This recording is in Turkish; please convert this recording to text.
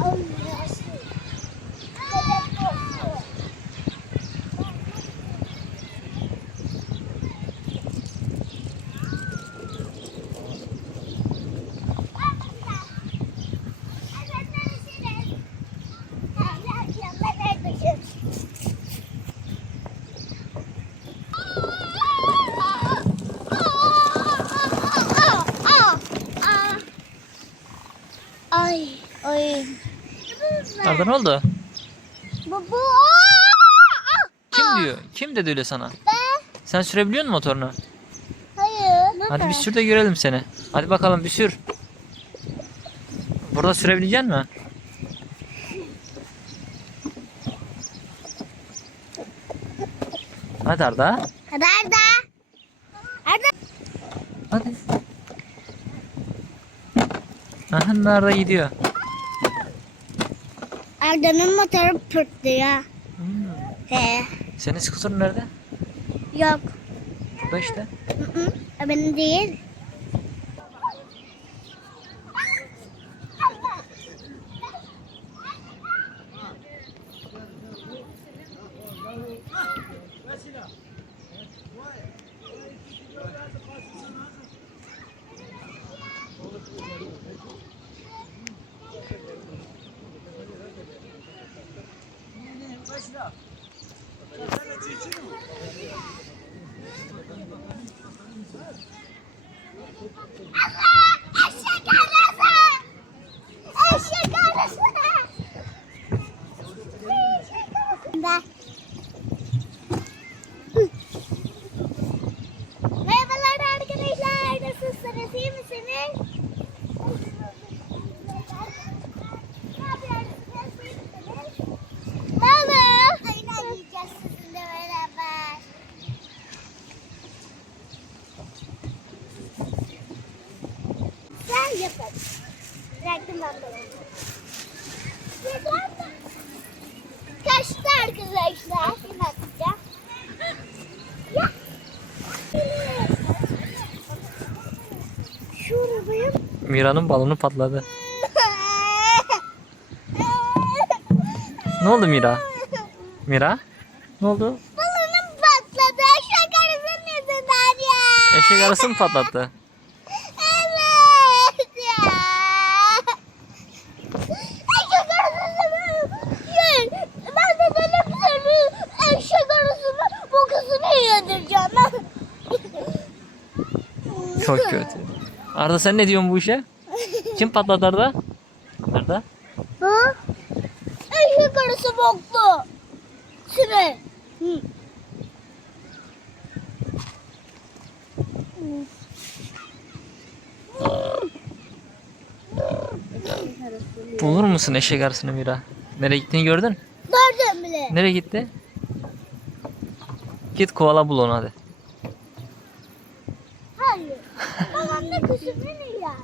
Oh, yes. Arda ne oldu? Bu bu. Kim diyor? Kim dedi öyle sana? Ben. Sen sürebiliyor musun motorunu? Hayır. Hadi bir sür de görelim seni. Hadi bakalım bir sür. Burada sürebilecek mi? Hadi Arda. Kadar da. Arda. Hadi. Aha Arda gidiyor. Arda'nın motoru pırtlıyor. Hmm. He. Senin skuterın nerede? Yok. Burada işte. Hı hı. O benim değil. Eşek Sen yapın. Bıraktım ben bunu. Kaçtı arkadaşlar. Bir bakacağım. Ya. Şu arabayı Mira'nın balonu patladı. Ne oldu Mira? Mira? Ne oldu? Balonum patladı. Eşek arasının yüzünden ya. Eşek arası mı patlattı? Evet ya. Eşek arasını Yer. Ben de dedim seni eşek arasını bokusunu yedireceğim. Çok kötü. Arda sen ne diyorsun bu işe? Kim patladı Arda? Arda? Ha? Eşek arası boklu. Süre. Hı. Bulur musun eşek arısını Mira? Nereye gittiğini gördün? Gördün bile. Nereye gitti? Git kovala bul onu hadi. kuşu ne ya?